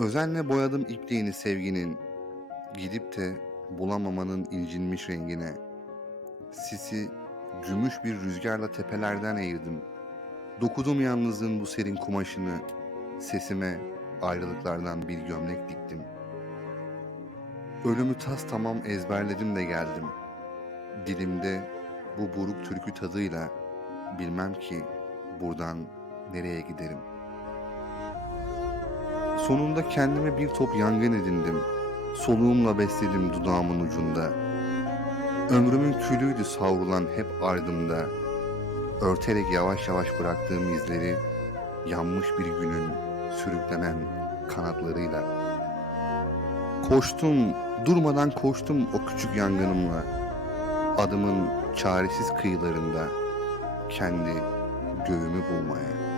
Özenle boyadım ipliğini sevginin, gidip de bulamamanın incinmiş rengine. Sisi gümüş bir rüzgarla tepelerden eğirdim. Dokudum yalnızlığın bu serin kumaşını, sesime ayrılıklardan bir gömlek diktim. Ölümü tas tamam ezberledim de geldim. Dilimde bu buruk türkü tadıyla bilmem ki buradan nereye giderim. Sonunda kendime bir top yangın edindim. Soluğumla besledim dudağımın ucunda. Ömrümün külüydü savrulan hep ardımda. Örterek yavaş yavaş bıraktığım izleri yanmış bir günün sürüklenen kanatlarıyla. Koştum, durmadan koştum o küçük yangınımla. Adımın çaresiz kıyılarında kendi göğümü bulmaya.